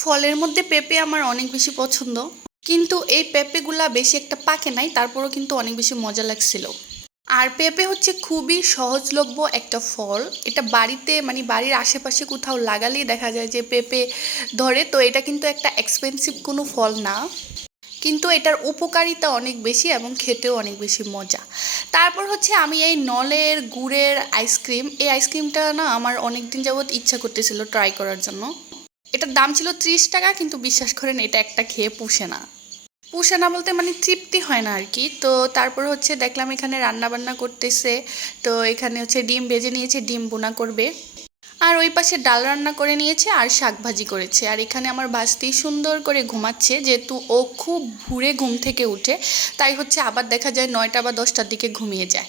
ফলের মধ্যে পেঁপে আমার অনেক বেশি পছন্দ, কিন্তু এই পেঁপেগুলা বেশি একটা পাকে নাই, তারপরও কিন্তু অনেক বেশি মজা লাগছিল। আর পেঁপে হচ্ছে খুবই সহজলভ্য একটা ফল। এটা বাড়িতে মানে বাড়ির আশেপাশে কোথাও লাগালেই দেখা যায় যে পেঁপে ধরে। তো এটা কিন্তু একটা এক্সপেন্সিভ কোনো ফল না, কিন্তু এটার উপকারিতা অনেক বেশি এবং খেতেও অনেক বেশি মজা। তারপর হচ্ছে আমি এই নলের গুড়ের আইসক্রিম, এই আইসক্রিমটা না আমার অনেক দিন যাবৎ ইচ্ছা করতেছিল ট্রাই করার জন্য। এটার দাম ছিল 30 টাকা, কিন্তু বিশ্বাস করেন এটা একটা খেয়ে পুষে না। পুষে না বলতে মানে তৃপ্তি হয় না আর কি। তো তারপর হচ্ছে দেখলাম এখানে রান্না বান্না করতেছে। তো এখানে হচ্ছে ডিম ভেজে নিয়েছে, ডিম বোনা করবে। আর ওই পাশে ডাল রান্না করে নিয়েছে আর শাক ভাজি করেছে। আর এখানে আমার ভাস্তি সুন্দর করে ঘুমাচ্ছে, যেহেতু ও খুব ভোরে ঘুম থেকে উঠে, তাই হচ্ছে আবার দেখা যায় 9টা বা 10টার দিকে ঘুমিয়ে যায়।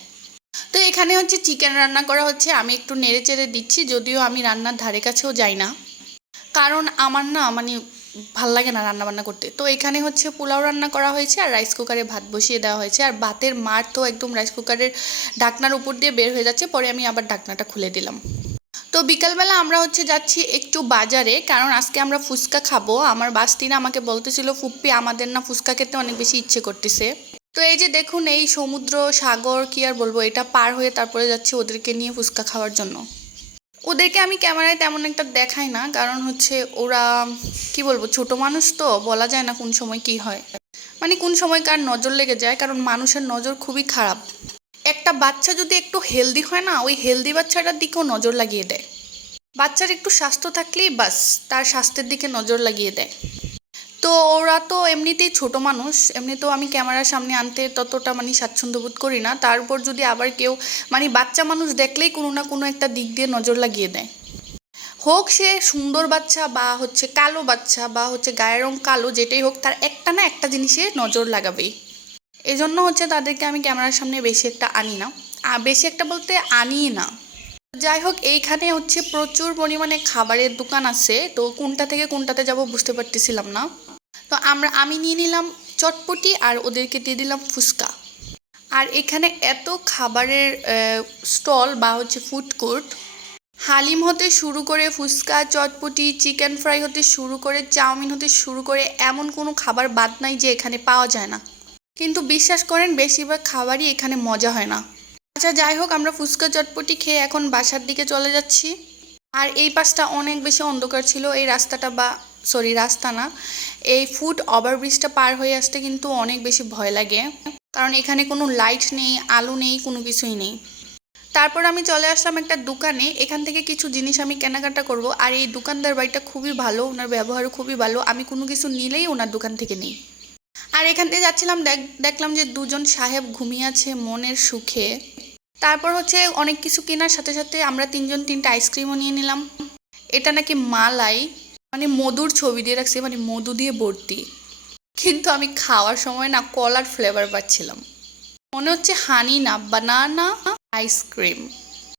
তো এখানে হচ্ছে চিকেন রান্না করা হচ্ছে, আমি একটু নেড়ে চেড়ে দিচ্ছি, যদিও আমি রান্নার ধারে কাছেও যাই না, কারণ আমার না মানে ভাল লাগে না রান্না বান্না করতে। তো এখানে হচ্ছে পোলাও রান্না করা হয়েছে আর রাইস কুকারে ভাত বসিয়ে দেওয়া হয়েছে। আর ভাতের মার তো একদম রাইস কুকারের ঢাকনার উপর দিয়ে বের হয়ে যাচ্ছে, পরে আমি আবার ঢাকনাটা খুলে দিলাম। তো বিকালবেলা আমরা হচ্ছে যাচ্ছি একটু বাজারে, কারণ আজকে আমরা ফুচকা খাবো। আমার বাস্তিনা আমাকে বলতেছিল ফুপ্পি আমাদের না ফুচকা খেতে অনেক বেশি ইচ্ছে করতেছে। তো এই যে দেখুন, এই সমুদ্র সাগর কি আর বলবো, এটা পার হয়ে তারপরে যাচ্ছি ওদেরকে নিয়ে ফুচকা খাওয়ার জন্য। ওদেরকে আমি ক্যামেরায় তেমন একটা দেখাই না, কারণ হচ্ছে ওরা কি বলবো ছোট মানুষ, তো বলা যায় না কোন সময় কি হয়, মানে কোন সময় কার নজর লেগে যায়, কারণ মানুষের নজর খুবই খারাপ। একটা বাচ্চা যদি একটু হেলদি হয় না, ওই হেলদি বাচ্চাটার দিকেও নজর লাগিয়ে দেয়। বাচ্চার একটু স্বাস্থ্য থাকলেই বাস তার স্বাস্থ্যের দিকে নজর লাগিয়ে দেয়। তো ওরা তো এমনিতেই ছোট মানুষ, এমনিতেও আমি ক্যামেরার সামনে আনতে ততটা মানে স্বাচ্ছন্দ্য বোধ করি না। তারপর যদি আবার কেউ মানে বাচ্চা মানুষ দেখলেই কোনো না কোনো একটা দিক দিয়ে নজর লাগিয়ে দেয়, হোক সে সুন্দর বাচ্চা বা হচ্ছে কালো বাচ্চা বা হচ্ছে গায়ের রং কালো, যেটাই হোক তার একটা না একটা জিনিসে নজর লাগাবেই। এজন্য হচ্ছে তাদেরকে আমি ক্যামেরার সামনে বেশি একটা আনি না, আর বেশি একটা বলতে আনিই না। যাই হোক, এইখানে হচ্ছে প্রচুর পরিমাণে খাবারের দোকান আছে, তো কোনটা থেকে কোনটাতে যাব বুঝতে পারতেছিলাম না। তো আমি নিয়ে নিলাম চটপটি আর ওদেরকে দিয়ে দিলাম ফুচকা। আর এখানে এত খাবারের স্টল বা হচ্ছে ফুড কোর্ট, হালিম হতে শুরু করে ফুচকা চটপটি চিকেন ফ্রাই হতে শুরু করে চাউমিন হতে শুরু করে এমন কোনো খাবার বাদ নাই যে এখানে পাওয়া যায় না। কিন্তু বিশ্বাস করেন বেশিরভাগ খাবারই এখানে মজা হয় না। আচ্ছা যাই হোক, আমরা ফুচকা চটপটি খেয়ে এখন বাসার দিকে চলে যাচ্ছি। আর এই পাশটা অনেক বেশি অন্ধকার ছিল, এই রাস্তাটা বা সরি রাস্তা না, এই ফুট ওভারব্রিজটা পার হয়ে আসতে কিন্তু অনেক বেশি ভয় লাগে, কারণ এখানে কোনো লাইট নেই, আলো নেই, কোনো কিছুই নেই। তারপর আমি চলে আসলাম একটা দোকানে, এখান থেকে কিছু জিনিস আমি কেনাকাটা করব। আর এই দোকানদার বাড়িটা খুবই ভালো, ওনার ব্যবহারও খুবই ভালো, আমি কোনো কিছু নিলেই ওনার দোকান থেকে নিই। আর এখান থেকে যাচ্ছিলাম, দেখলাম যে দুজন সাহেব ঘুমিয়ে আছে মনের সুখে। তারপর হচ্ছে অনেক কিছু কেনার সাথে সাথে আমরা তিনজন তিনটা আইসক্রিমও নিয়ে নিলাম। এটা নাকি মালাই, মানে মধুর ছবি দিয়ে রাখছে, মানে মধু দিয়ে ভর্তি, কিন্তু আমি খাওয়ার সময় না কলার ফ্লেভার পাচ্ছিলাম। মনে হচ্ছে হানি না, বানানা আইসক্রিম।